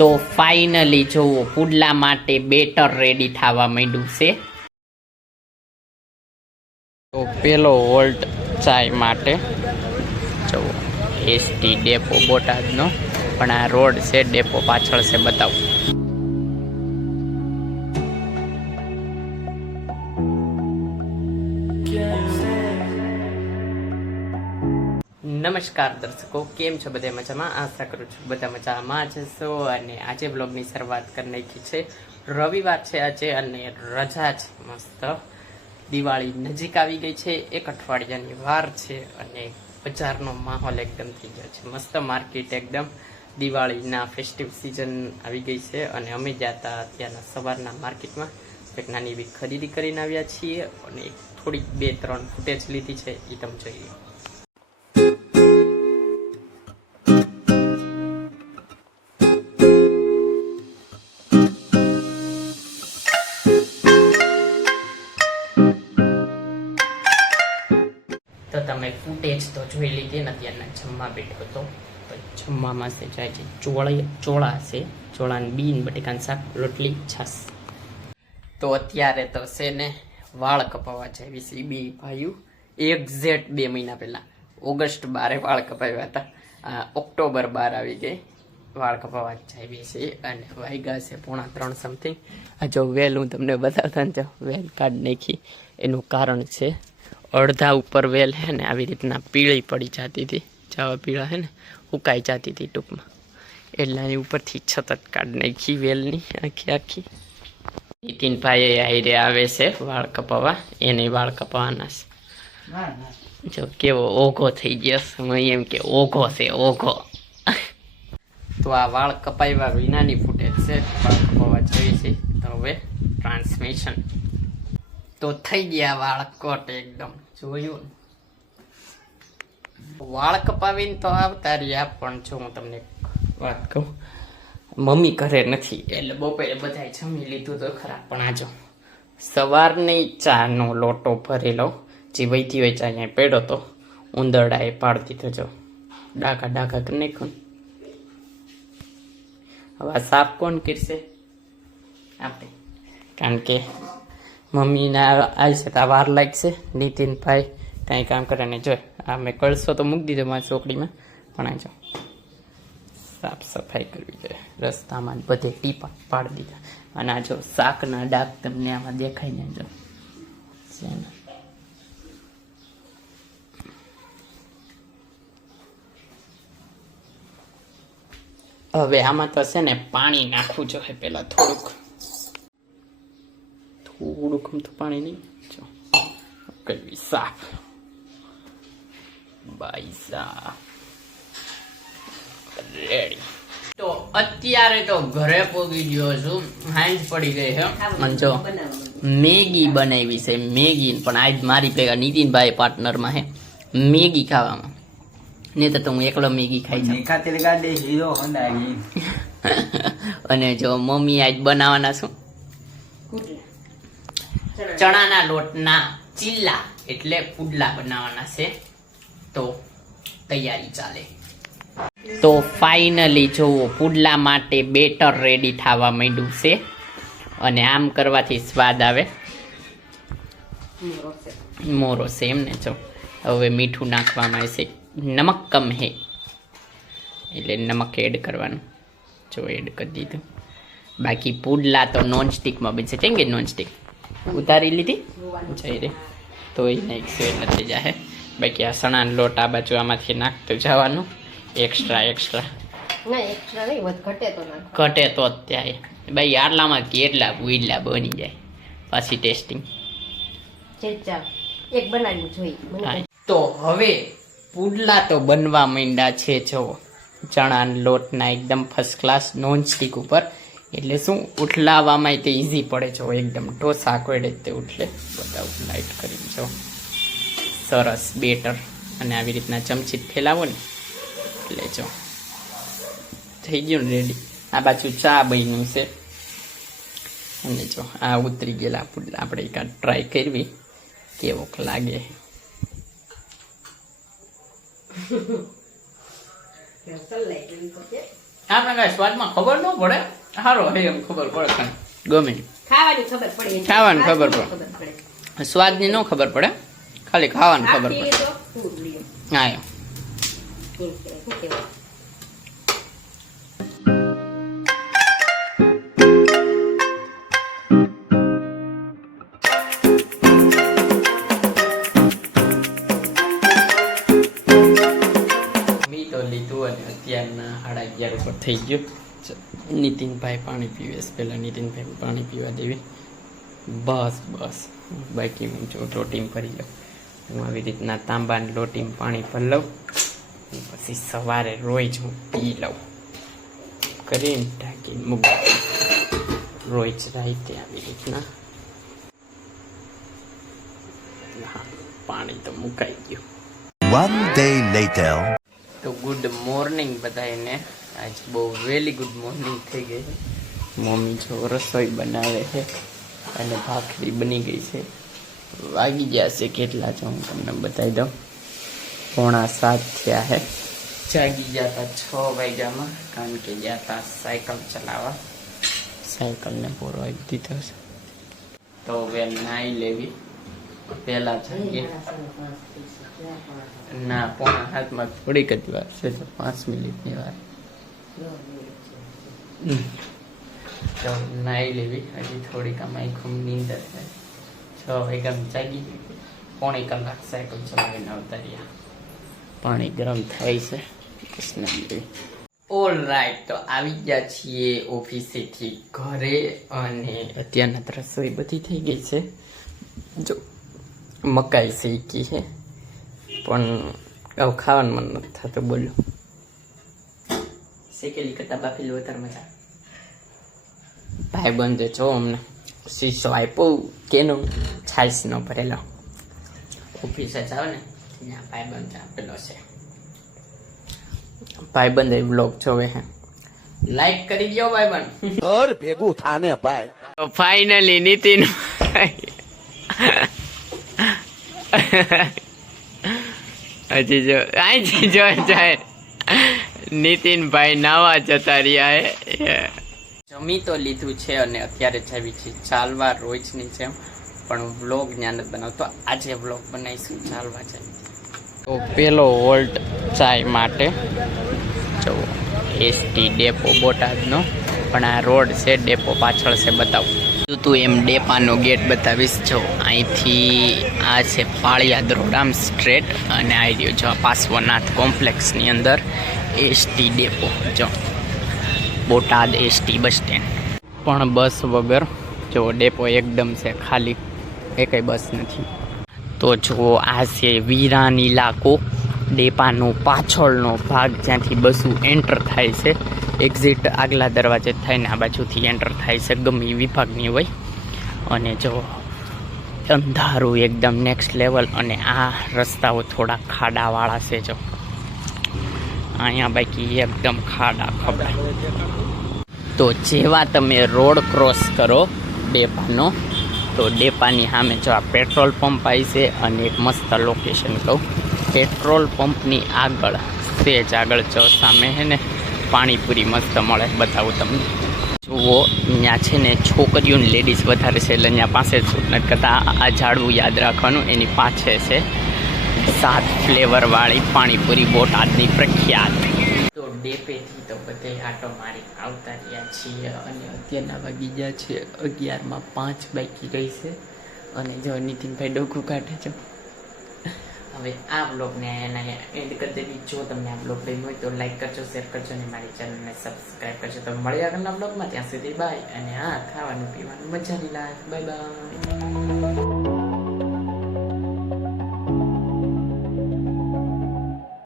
તો ફાઇનલી જુઓ પુડલા માટે બેટર રેડી થવા માંડ્યું છે. તો પેલો વોલ્ટ ચાય માટે જુઓ એસટી ડેપો બોટાદનો, પણ આ રોડ છે ડેપો પાછળ છે, બતાવું. નમસ્કાર દર્શકો, કેમ છો? બધા મજામાં? આશા કરું છું બધા મજામાં જ છો. અને આજે બ્લોગની શરૂઆત કરી નાખી છે. રવિવાર છે આજે અને રજા છે મસ્ત. દિવાળી નજીક આવી ગઈ છે, એક અઠવાડિયાની વાર છે અને બજારનો માહોલ એકદમ થઈ ગયો છે મસ્ત. માર્કેટ એકદમ દિવાળીના ફેસ્ટિવ સિઝન આવી ગઈ છે અને અમે ગયા હતા અત્યારના સવારના માર્કેટમાં. એક નાની એવી ખરીદી કરીને આવ્યા છીએ અને થોડીક 2-3 ફૂટેજ લીધી છે, એ તમે જોઈએ. તો તમે ફૂટેજ તો જોઈ લીધી ને. અત્યારના જમવા બેઠો હતો, તો જમવામાં છે જાય છે ચોળા છે, ચોળાની બીન, બટેકાનું શાક, રોટલી, છાસ. તો અત્યારે તો છે ને વાળ કપાવવા જાય છે બે ભાઈઓ. એક્ઝેક્ટ 2 મહિના પહેલા ઓગસ્ટ 12 વાળ કપાવ્યા હતા. ઓક્ટોબર 12 આવી ગઈ, વાળ કપાવવા જાય છે અને વાગ્યા છે 2:45 સમથિંગ. આ જો વેલ હું તમને બતાવતા ને, વેલ કાઢ નાખી. એનું કારણ છે અડધા ઉપર વેલ હે ને આવી રીતના પીળી પડી જતી હતી, જાવા પીળા હે ને ઉકાઈ જતી હતી ટૂંકમાં, એટલે એની ઉપરથી સતત કાઢ નાખી વેલની આખી. નીતિનભાઈ આયરે આવે છે વાળ કપાવવા, એને વાળ કપાવવાના છે. જો કેવો ઓઘો થઈ ગયો, હું એમ કે ઓઘો છે ઓઘો. તો આ વાળ કપાવ્યા વિનાની ફૂટેજ છે, વાળ કપાવવા જોઈએ છે. તો હવે ટ્રાન્સમિશન તો થઈ ગયા વાળ કટ એકદમ, જોયું. વાળ કપાવીને તો આવતા રહ્યા, પણ જો હું તમને વાત કહું, મમ્મી ઘરે નથી એટલે બપોરે બધાય જમી લીધું તો ખરા. પણ આજો સવારની ચાનો લોટો ભરેલો જે વહીથી હોય ચા અહીંયા પડ્યો તો, ઉંદરડાએ પાડી દીધો. જો ડાઘા કરી નાખો. હવે સાફ કોણ કરશે? આપણે, કારણ કે મમ્મીના આવશે તો વાર લાગશે. નીતિનભાઈ કાંઈ કામ કરે ને જોઈ, આ મેં કળશો તો મૂકી દીધો મારી ચોકડીમાં, પણ આ જો સાફ સફાઈ કરવી જોઈએ. રસ્તામાં બધે ટીપા પાડી દીધા. અને આ જો શાકના ડાઘ તમને આમાં દેખાય ને, જો હવે આમાં તો છે ને પાણી નાખવું જોઈએ પેલા, થોડુંક પાણી નહીં. જો કરવી સાફ બાઈ સાફ રેડી. તો અત્યારે તો ઘરે પહોંચી ગયો છું, હાંજ પડી ગઈ છે અને જો મેગી બનાવી છે. મેગી પણ આજ મારી ભેગા નીતિનભાઈ પાર્ટનરમાં હે મેગી ખાવામાં, નહીં તો હું એકલો મેગી ખાઈ જાઉં. અને જો મમ્મી આજ બનાવવાના શું, ચણાના લોટના ચીલા એટલે પુડલા બનાવવાના છે. તો તૈયારી ચાલે. તો ફાઇનલી જુઓ પુડલા માટે બેટર રેડી થવા માંડ્યું છે અને આમ કરવાથી સ્વાદ આવે. મોરો છે એમ ને. જો હવે મીઠું નાખવામાં આવશે, નમક કમ હે એટલે નમક એડ કરવાનું. જો એડ કરી દીધું. બાકી પુડલા તો નોનસ્ટિકમાં બનશે. કેમ કે નોનસ્ટિક ઉતારી લીધી જઈ રે તો એ નાખશે એટલે થઈ જાય. બાકી આ સણાનો લોટ આ બાજુ આમાંથી નાખતું જવાનું, એક્સ્ટ્રા ઘટે તો અત્યારે ભાઈ આટલામાં કેટલા પુડલા બની જાય. પાછી ટેસ્ટિંગ તો હવે પુડલા તો બનવા માંડ્યા છે. જો ચણાના લોટના એકદમ ફર્સ્ટ ક્લાસ નોનસ્ટિક ઉપર, એટલે શું ઉઠલાવવામાં તે ઇઝી પડે. જો એકદમ ઢોસા કોડે તે ઉઠલે. બતાવું લાઈટ કરી. જો સરસ બેટર, અને આવી રીતના ચમચી ફેલાવો ને એટલે જો થઈ ગયું ને રેડી. આ બાજુ ચા બન્યું છે અને જો આ ઉતરી ગયેલા પુડલા આપણે એકાદ ટ્રાય કરવી કેવોક લાગે. આપણે કાંઈ સ્વાદમાં ખબર ન પડે, સારો હે એમ ખબર પડે, કાંઈ ગમે ખાવાની ખબર પડે, ખાવાની ખબર પડે, સ્વાદની ન ખબર પડે, ખાલી ખાવાની ખબર પડે. હા એમ. લીધું અને અત્યારના 11:30 ઉપર થઈ ગયું. નીતિનભાઈ પાણી પીવે, પહેલા નીતિનભાઈ પાણી પીવા દેવી. બસ બાકી હું જો લોટીમાં ભરી લઉં. હું આવી રીતના તાંબાની લોટીમાં પાણી ભરી લઉં, પછી સવારે રોજ હું પી લઉં કરીને ઢાંકીને મૂકી રોજ રાતે આવી રીતના. હા, પાણી તો મુકાઈ ગયું. One day later. તો ગુડ મોર્નિંગ બધાને. આજ બહુ વેલી ગુડ મોર્નિંગ થઈ ગઈ છે. મમ્મી જો રસોઈ બનાવે છે અને ભાખરી બની ગઈ છે. વાગી ગયા છે કેટલા છે હું તમને બતાવી દઉં. 6:45 થયા છે. જાગી ગયા હતા 6 વાગ્યામાં, કારણ કે ગયા હતા સાયકલ ચલાવવા. સાયકલને પૂરો આપી દીધો છે. તો હવે નાહી લેવી. પહેલા જાગી ના 6:45 થોડીક જ વાર છે, 5 મિનિટની વાર. તો નાહી લેવી. હજી થોડીક આમાં ખૂબ નીંદર છે. 6 વાગ્યામાં જાગી, 1.5 કલાક સાયકલ ચલાવીને આવતા રહ્યા. પાણી ગરમ થાય છે. ઓલ રાઈટ, તો આવી ગયા છીએ ઓફિસેથી ઘરે અને અત્યારના રસોઈ બધી થઈ ગઈ છે. જો મકાઈ શેકી છે, પણ આવું ખાવાનું મન નથી થતું. બોલો, શેકેલી કરતા બાફેલી વધારે મજા. ભાઈ બંધ છો અમને શીશો આપ્યો કેનો છાશ નો ભરેલો. ઓફિસે જાવ ને ત્યાં ભાઈ બંધ આપેલો છે. ભાઈ બંધ વ્લોગ જોવે હે, લાઈક કરી દો ભાઈ બંધ. और ભેગું થાને ભાઈ. તો ફાઇનલી નીતિન હજી જો અહીંથી જો જાય નીતિનભાઈ નાવા જતા રહ્યા હે. જમી તો લીધું છે અને અત્યારે જાવી છે ચાલવા રોજની જેમ, પણ વ્લોગ જ્ઞાન જ બનાવતો. આજે વ્લોગ બનાવીશું ચાલવા જાય. તો પેલો વોલ્ટ ચાય માટે જો એસટી ડેપો બોટાદનો, પણ આ રોડ છે ડેપો પાછળ છે. બતાવું તું એમ ડેપાનો ગેટ બતાવીશ. જો અહીંથી આ છે પાળિયાદ રોડ આમ સ્ટ્રેટ, અને આ રહ્યો જો પાર્શ્વનાથ કોમ્પ્લેક્સની અંદર એસટી ડેપો. જો બોટાદ એસટી બસ સ્ટેન્ડ, પણ બસ વગર. જો ડેપો એકદમ છે ખાલી, એકેય બસ નથી. તો જો આ છે વિરાન ઇલાકો, ડેપાનો પાછળનો ભાગ જ્યાંથી બસો એન્ટર થાય છે. એક્ઝિટ આગલા દરવાજે થઈને આ બાજુથી એન્ટર થાય છે, ગમે એ વિભાગની હોય. અને જો અંધારું એકદમ નેક્સ્ટ લેવલ, અને આ રસ્તાઓ થોડા ખાડાવાળા છે. જો અહીંયા બાકી એકદમ ખાડા ખબડા. તો જેવા તમે રોડ ક્રોસ કરો ડેપાનો, તો ડેપાની સામે જો આ પેટ્રોલ પંપ આવી છે. અને એક મસ્ત લોકેશન કહું, પેટ્રોલ પંપની આગળ સેજ આગળ જો સામે છે ને પાણીપુરી મસ્ત મળે. બતાવું તમને. જુઓ ત્યાં છે ને છોકરીઓની લેડીઝ વધારે છે, એટલે ત્યાં પાસે શૂટ નથી કરતા. આ ઝાડવું યાદ રાખવાનું, એની પાછે છે 7 ફ્લેવરવાળી પાણીપુરી બોટાદની પ્રખ્યાત. તો ડેપેથી તો બધે આટો મારી આવતા રહ્યા છીએ, અને અત્યારના વાગી ગયા છે 11:05 બાકી રહી છે. અને જો નીતિનભાઈ ડોકું કાઢે છે. હવે આ બ્લોગને એના એન્ડ કરી દેવી. જો તમને આ બ્લોગ ગમ્યો હોય તો લાઈક કરજો, શેર કરજો અને મારી ચેનલને સબસ્ક્રાઈબ કરજો. તો મળ્યા આગળના બ્લોગમાં, ત્યાં સુધી બાય. અને હા, ખાવાનું પીવાનું મજાની લાઈફ. Bye bye.